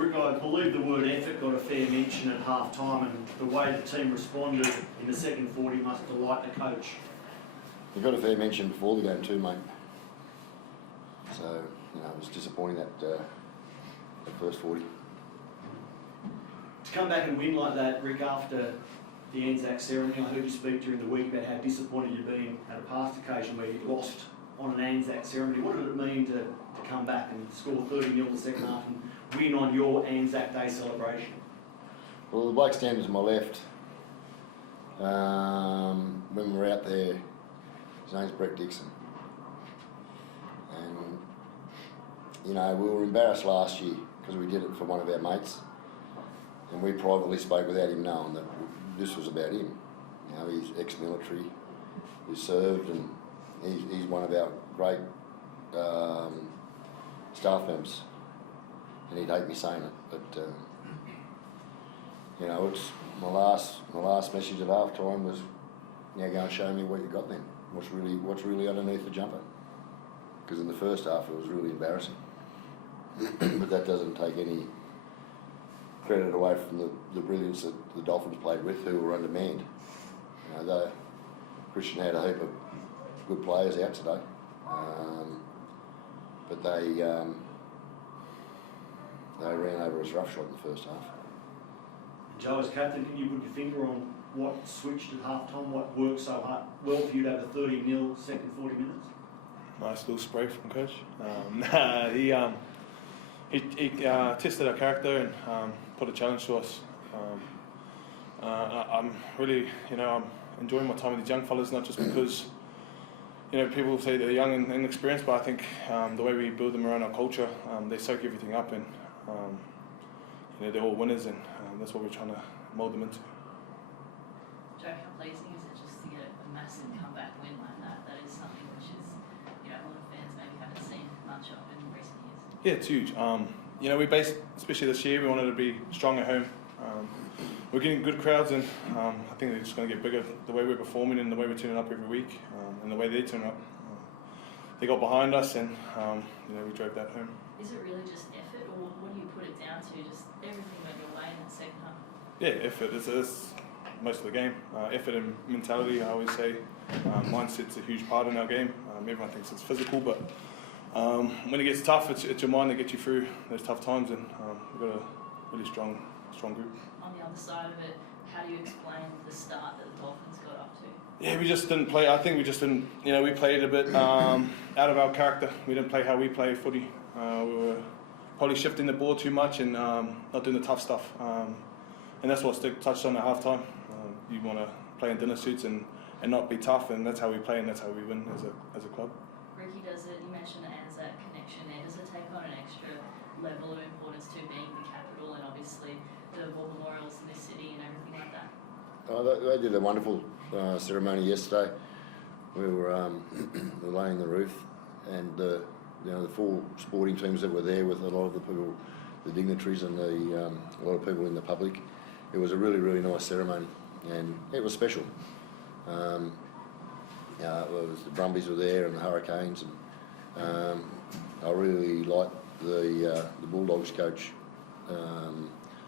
Rick, I believe the word effort got a fair mention at half-time, and the way the team responded in the second 40 must delight the coach. They got a fair mention before the game too, mate. So, you know, it was disappointing that first 40. To come back and win like that, Rick, after the Anzac ceremony, I heard you speak during the week about how disappointed you'd been at a past occasion where you'd lost on an Anzac ceremony. What did it mean to come back and score 30-0 in the second half and win on your Anzac Day celebration? Well, the bloke standing to my left, when we were out there, his name's Brett Dixon. And, you know, we were embarrassed last year because we did it for one of our mates. And we privately spoke without him knowing that this was about him. You know, he's ex-military, he's served, and he's one of our great staff members. And he'd hate me saying it, but you know, it's my last message at half time was, now go and show me what you got then. What's really underneath the jumper? Because in the first half it was really embarrassing. But that doesn't take any credit away from the brilliance that the Dolphins played with, who were undermanned. You know, Christian had a heap of good players out today, but they ran over us roughshod in the first half. Joe, as captain, can you put your finger on what switched at half-time, what worked so hard, well for you to have a 30-0 second 40 minutes? Nice little spray from coach. He tested our character and put a challenge to us. I'm really, you know, I'm enjoying my time with these young fellas, not just because, you know, people say they're young and inexperienced, but I think the way we build them around our culture, they soak everything up, and you know, they're all winners, and that's what we're trying to mould them into. Joe, how pleasing is it just to get a massive comeback win like that? That is something which is, you know, a lot of fans maybe haven't seen much of in recent years. Yeah, it's huge. You know, we based, especially this year, we wanted to be strong at home. We're getting good crowds, and I think they're just going to get bigger. The way we're performing and the way we're turning up every week, and the way they turn up. They got behind us, and you know, we drove that home. Is it really just effort, or what do you put it down to? Just everything went your way in the second half? Yeah, effort is most of the game. Effort and mentality, I always say. Mindset's a huge part in our game. Everyone thinks it's physical, but when it gets tough, it's your mind that gets you through those tough times, and we've got a really strong group. On the other side of it, how do you explain the start that the Dolphins got up to? Yeah, we just didn't play. I think we just didn't. You know, we played a bit out of our character. We didn't play how we play footy. We were probably shifting the ball too much and not doing the tough stuff. And that's what Stick touched on at halftime. You want to play in dinner suits and not be tough, and that's how we play, and that's how we win as a club. Ricky, does it? You mentioned the Anzac connection there. Does it take on an extra level of importance to being the capital and obviously the war memorials in this city and everything like that? They did a wonderful ceremony yesterday. We were laying the roof, and you know, the four sporting teams that were there with a lot of the people, the dignitaries, and a lot of people in the public. It was a really, really nice ceremony, and it was special. The Brumbies were there, and the Hurricanes, and I really liked the Bulldogs coach,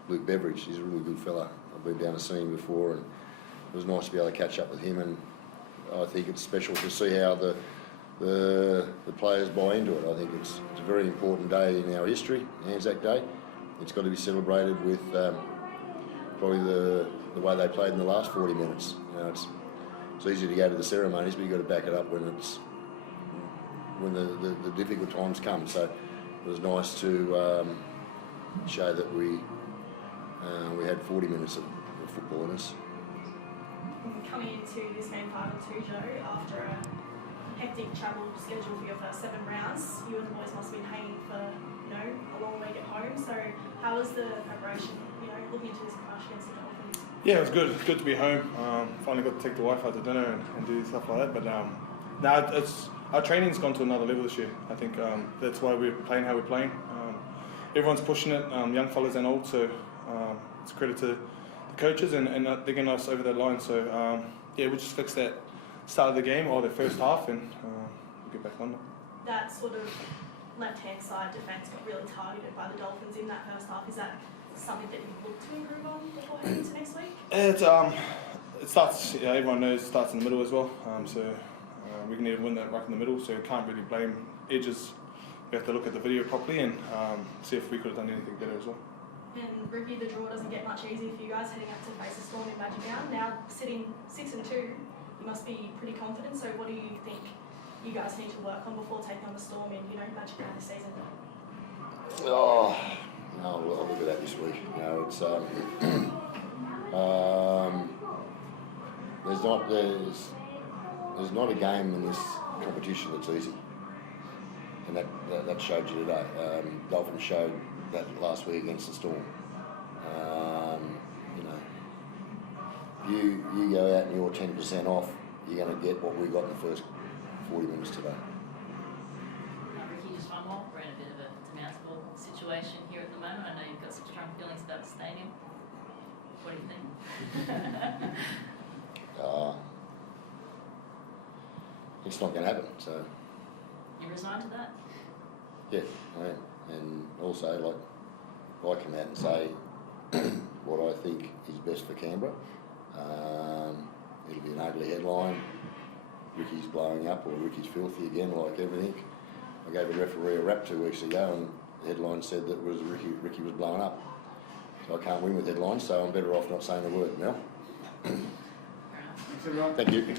Luke Beveridge. He's a really good fella. I've been down to see him before, and it was nice to be able to catch up with him. And I think it's special to see how the players buy into it. I think it's a very important day in our history, Anzac Day. It's got to be celebrated with probably the way they played in the last 40 minutes. You know, it's easy to go to the ceremonies, but you've got to back it up when the difficult times come. So it was nice to show that we had 40 minutes of football in us. Coming into this game 5-2, Joe, after a hectic travel schedule for your first 7 rounds, you and the boys must have been hanging for, you know, a long week at home. So how was the preparation, you know, looking into this clash against the Dolphins? Yeah, it was good. It's good to be home. Finally got to take the wife out to dinner and do stuff like that. But now our training's gone to another level this year. I think that's why we're playing how we're playing. Everyone's pushing it, young fellas and old. So it's credit to the coaches and digging us over that line. So yeah, we'll just fix that start of the game or the first half, and we'll get back on it. That sort of left-hand side defence got really targeted by the Dolphins in that first half. Is that something that you look to improve on before heading into next week? It starts. Yeah, everyone knows it starts in the middle as well. We can even win that right in the middle. So you can't really blame edges. We have to look at the video properly and see if we could have done anything better as well. And Ricky, the draw doesn't get much easier for you guys heading up to face the Storm in Badgertown. Now sitting 6-2, you must be pretty confident. So what do you think you guys need to work on before taking on the Storm in Badgertown this season? Oh, no, I'll look at that this week. No, it's there's not a game in this competition that's easy, and that showed you today. Dolphins showed that last week against the Storm. You go out and you're 10% off, you're going to get what we got in the first 40 minutes today. Ricky, just one more. We're in a bit of a demounceable situation here at the moment. I know you've got some strong feelings about the stadium. What do you think? It's not going to happen, so You resigned to that? yeah, I am. And also, I come out and say what I think is best for Canberra. It'll be an ugly headline. Ricky's blowing up, or Ricky's filthy again, like everything. I gave a referee a rap 2 weeks ago, and the headline said that Ricky was blowing up. So I can't win with headlines, so I'm better off not saying a word now. Fair enough. Thank you.